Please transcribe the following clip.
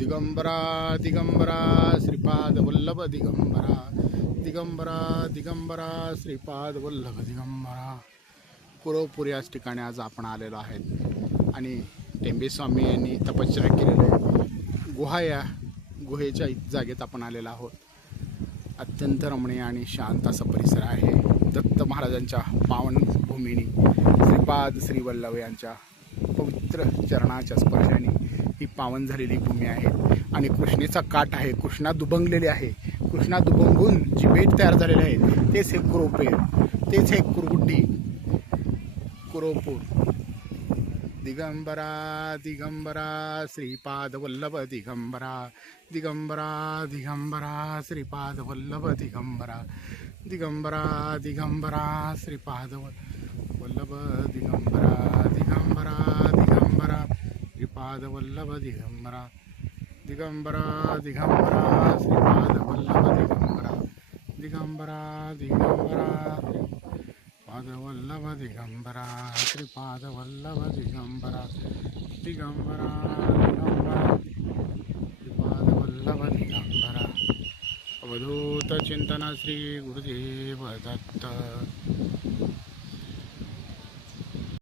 दिगंबरा दिगंबरा श्रीपाद वल्लभ दिगंबरा दिगंबरा दिगंबरा श्रीपाद वल्लभ दिगंबरा कुरोपूर याच ठिकाणी आज आपण आलेलो आहेत आणि टेंबे स्वामी यांनी तपश्चर्या केलेले गुहा या गुहेच्या जागेत आपण आलेलो आहोत। अत्यंत रमणीय आणि शांत असा परिसर आहे। दत्त महाराजांच्या पावन भूमीनी श्रीपाद श्री वल्लभ यांच्या पवित्र चरणाच्या स्पर्शाने ही पावन झालेली भूमी आहे आणि कृष्णेचा काठ आहे। कृष्णा दुभंगलेले आहे। कृष्णा दुभंगून जी बेट तयार झालेली आहे तेच हे कुरोपेर, तेच हे कुरगुड्डी कुरोपूर। दिगंबरा दिगंबरा श्रीपाद वल्लभ दिगंबरा दिगंबरा दिगंबरा श्रीपाद वल्लभ दिगंबरा दिगंबरा दिगंबरा श्रीपाद वल्लभ दिगंबरा दिगंबरा दिगंबरा श्रीपाद वल्लभ दिगंबरा दिगंबरा दिगंबरा श्रीपाद वल्लभ दिगंबरा दिगंबरा दिगंबरा पाद वल्लभ दिगंबरा श्रीपाद वल्लभ दिगंबरा दिगंबरा दिगंबरा श्रीपाद वल्लभ दिगंबरा। अवधूत चिंतन श्री गुरुदेव दत्त।